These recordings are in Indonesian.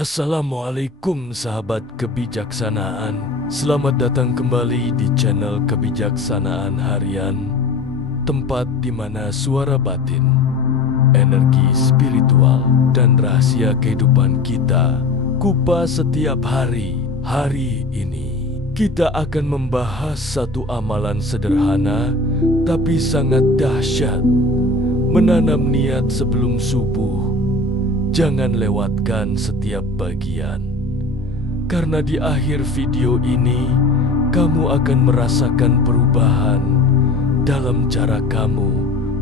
Assalamualaikum sahabat kebijaksanaan. Selamat datang kembali di channel Kebijaksanaan Harian, tempat di mana suara batin, energi spiritual, dan rahasia kehidupan kita kupas setiap hari. Hari ini kita akan membahas satu amalan sederhana tapi sangat dahsyat. Menanam niat sebelum subuh. Jangan lewatkan setiap bagian, karena di akhir video ini kamu akan merasakan perubahan dalam cara kamu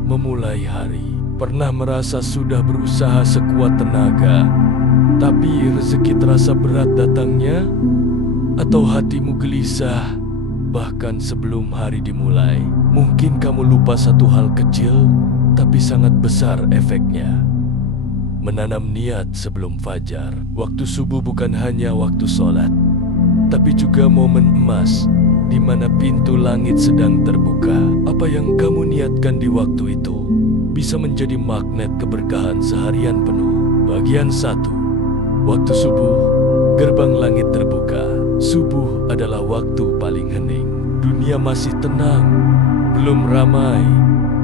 memulai hari. Pernah merasa sudah berusaha sekuat tenaga, tapi rezeki terasa berat datangnya? Atau hatimu gelisah bahkan sebelum hari dimulai? Mungkin kamu lupa satu hal kecil, tapi sangat besar efeknya. Menanam niat sebelum fajar. Waktu subuh bukan hanya waktu sholat, tapi juga momen emas di mana pintu langit sedang terbuka. Apa yang kamu niatkan di waktu itu bisa menjadi magnet keberkahan seharian penuh. Bagian 1. Waktu subuh, gerbang langit terbuka. Subuh adalah waktu paling hening. Dunia masih tenang, belum ramai,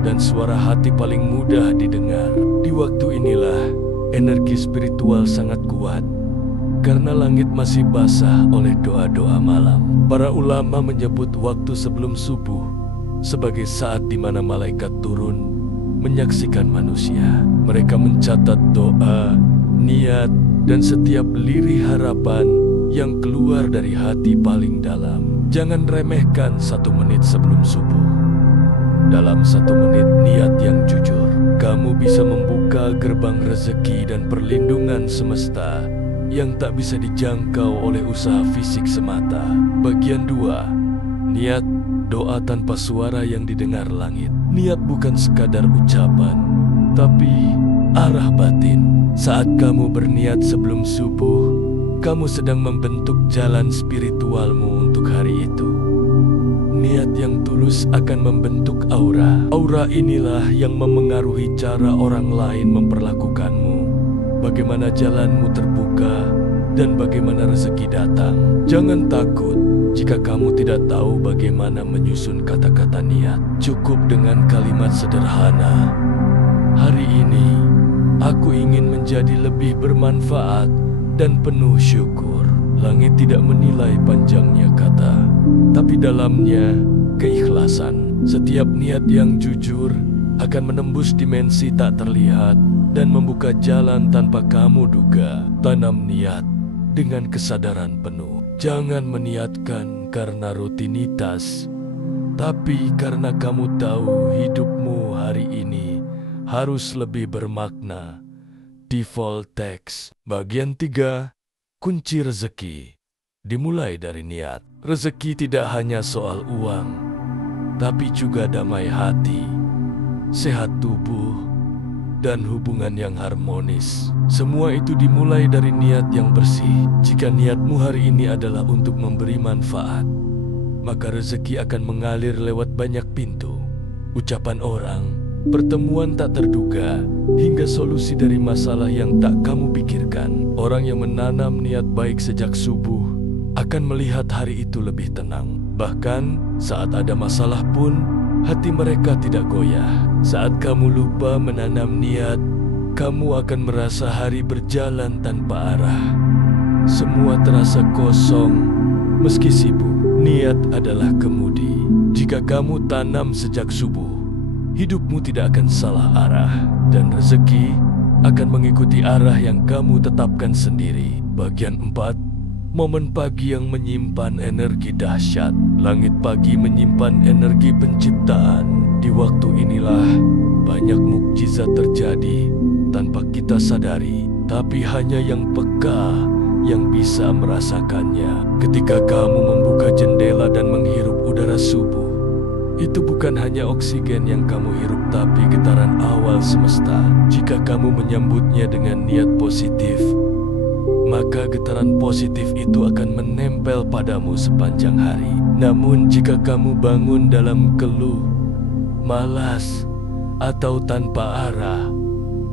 dan suara hati paling mudah didengar. Di waktu inilah energi spiritual sangat kuat, karena langit masih basah oleh doa-doa malam. Para ulama menyebut waktu sebelum subuh sebagai saat di mana malaikat turun menyaksikan manusia. Mereka mencatat doa, niat, dan setiap lirih harapan yang keluar dari hati paling dalam. Jangan remehkan 1 menit sebelum subuh. Dalam 1 menit niat yang jujur, kamu bisa membuka gerbang rezeki dan perlindungan semesta yang tak bisa dijangkau oleh usaha fisik semata. Bagian 2. Niat, doa tanpa suara yang didengar langit. Niat bukan sekadar ucapan, tapi arah batin. Saat kamu berniat sebelum subuh, kamu sedang membentuk jalan spiritualmu untuk hari itu. Niat yang tulus akan membentuk aura. Aura inilah yang memengaruhi cara orang lain memperlakukanmu, bagaimana jalanmu terbuka, dan bagaimana rezeki datang. Jangan takut jika kamu tidak tahu bagaimana menyusun kata-kata niat. Cukup dengan kalimat sederhana. Hari ini, aku ingin menjadi lebih bermanfaat dan penuh syukur. Langit tidak menilai panjangnya kata, tapi dalamnya keikhlasan. Setiap niat yang jujur akan menembus dimensi tak terlihat dan membuka jalan tanpa kamu duga. Tanam niat dengan kesadaran penuh. Jangan meniatkan karena rutinitas, tapi karena kamu tahu hidupmu hari ini harus lebih bermakna. Default text. Bagian 3. Kunci rezeki dimulai dari niat. Rezeki tidak hanya soal uang, tapi juga damai hati, sehat tubuh, dan hubungan yang harmonis. Semua itu dimulai dari niat yang bersih. Jika niatmu hari ini adalah untuk memberi manfaat, maka rezeki akan mengalir lewat banyak pintu. Ucapan orang, pertemuan tak terduga, hingga solusi dari masalah yang tak kamu pikirkan. Orang yang menanam niat baik sejak subuh akan melihat hari itu lebih tenang. Bahkan saat ada masalah pun, hati mereka tidak goyah. Saat kamu lupa menanam niat, kamu akan merasa hari berjalan tanpa arah. Semua terasa kosong, meski sibuk. Niat adalah kemudi. Jika kamu tanam sejak subuh, hidupmu tidak akan salah arah, dan rezeki akan mengikuti arah yang kamu tetapkan sendiri. Bagian 4. Momen pagi yang menyimpan energi dahsyat. Langit pagi menyimpan energi penciptaan. Di waktu inilah banyak mukjizat terjadi tanpa kita sadari, tapi hanya yang peka yang bisa merasakannya. Ketika kamu membuka jendela dan menghirup udara subuh, itu bukan hanya oksigen yang kamu hirup, tapi getaran awal semesta. Jika kamu menyambutnya dengan niat positif, maka getaran positif itu akan menempel padamu sepanjang hari. Namun jika kamu bangun dalam keluh, malas, atau tanpa arah,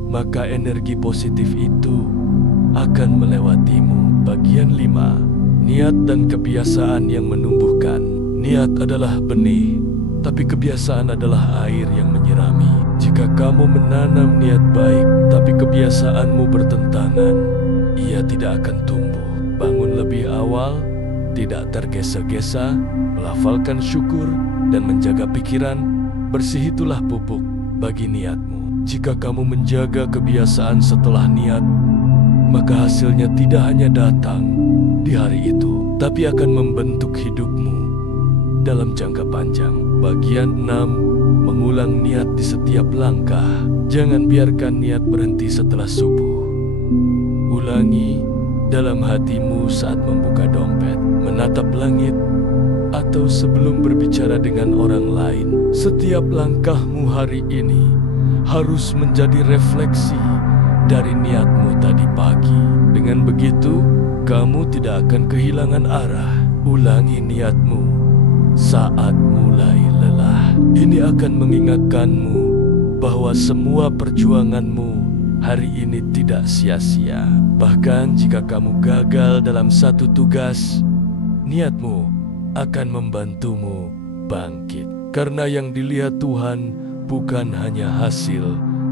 maka energi positif itu akan melewatimu. Bagian 5. Niat dan kebiasaan yang menumbuhkan. Niat adalah benih, tapi kebiasaan adalah air yang menyirami. Jika kamu menanam niat baik, tapi kebiasaanmu bertentangan, ia tidak akan tumbuh. Bangun lebih awal, tidak tergesa-gesa, melafalkan syukur, dan menjaga pikiran. Bersih itulah pupuk bagi niatmu. Jika kamu menjaga kebiasaan setelah niat, maka hasilnya tidak hanya datang di hari itu, tapi akan membentuk hidupmu dalam jangka panjang. Bagian 6. Mengulang niat di setiap langkah. Jangan biarkan niat berhenti setelah subuh. Ulangi dalam hatimu saat membuka dompet, menatap langit, atau sebelum berbicara dengan orang lain. Setiap langkahmu hari ini harus menjadi refleksi dari niatmu tadi pagi. Dengan begitu, kamu tidak akan kehilangan arah. Ulangi niatmu saat mulai lelah. Ini akan mengingatkanmu bahwa semua perjuanganmu hari ini tidak sia-sia. Bahkan jika kamu gagal dalam satu tugas, niatmu akan membantumu bangkit. Karena yang dilihat Tuhan bukan hanya hasil,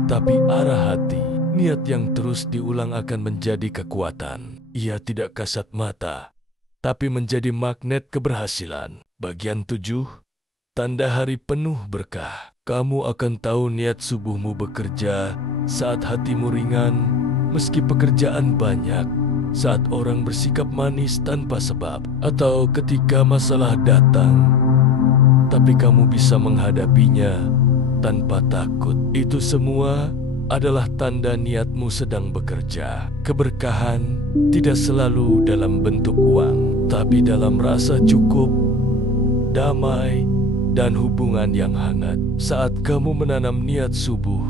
tapi arah hati. Niat yang terus diulang akan menjadi kekuatan. Ia tidak kasat mata, tapi menjadi magnet keberhasilan. Bagian 7. Tanda hari penuh berkah. Kamu akan tahu niat subuhmu bekerja saat hatimu ringan, meski pekerjaan banyak, saat orang bersikap manis tanpa sebab, atau ketika masalah datang, tapi kamu bisa menghadapinya tanpa takut. Itu semua adalah tanda niatmu sedang bekerja. Keberkahan tidak selalu dalam bentuk uang, tapi dalam rasa cukup, damai, dan hubungan yang hangat. Saat kamu menanam niat subuh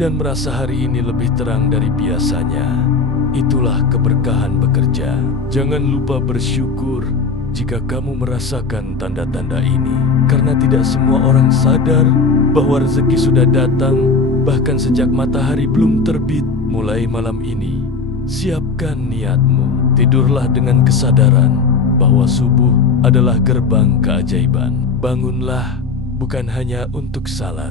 dan merasa hari ini lebih terang dari biasanya, itulah keberkahan bekerja. Jangan lupa bersyukur jika kamu merasakan tanda-tanda ini, karena tidak semua orang sadar bahwa rezeki sudah datang bahkan sejak matahari belum terbit. Mulai malam ini, siapkan niatmu. Tidurlah dengan kesadaran bahwa subuh adalah gerbang keajaiban. Bangunlah bukan hanya untuk salat,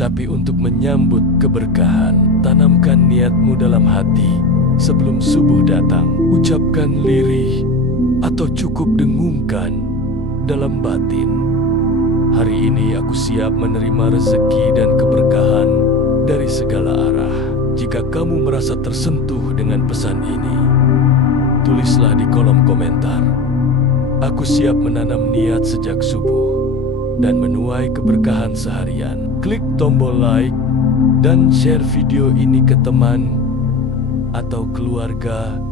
tapi untuk menyambut keberkahan. Tanamkan niatmu dalam hati sebelum subuh datang. Ucapkan lirih atau cukup dengungkan dalam batin. Hari ini aku siap menerima rezeki dan keberkahan dari segala arah. Jika kamu merasa tersentuh dengan pesan ini, tulislah di kolom komentar. Aku siap menanam niat sejak subuh dan menuai keberkahan seharian. Klik tombol like dan share video ini ke teman atau keluarga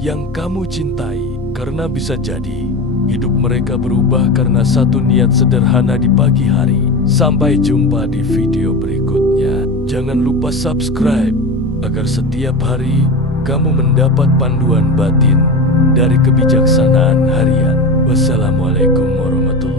yang kamu cintai, karena bisa jadi hidup mereka berubah karena satu niat sederhana di pagi hari. Sampai jumpa di video berikutnya. Jangan lupa subscribe agar setiap hari kamu mendapat panduan batin dari kebijaksanaan harian. Wassalamualaikum warahmatullahi wabarakatuh.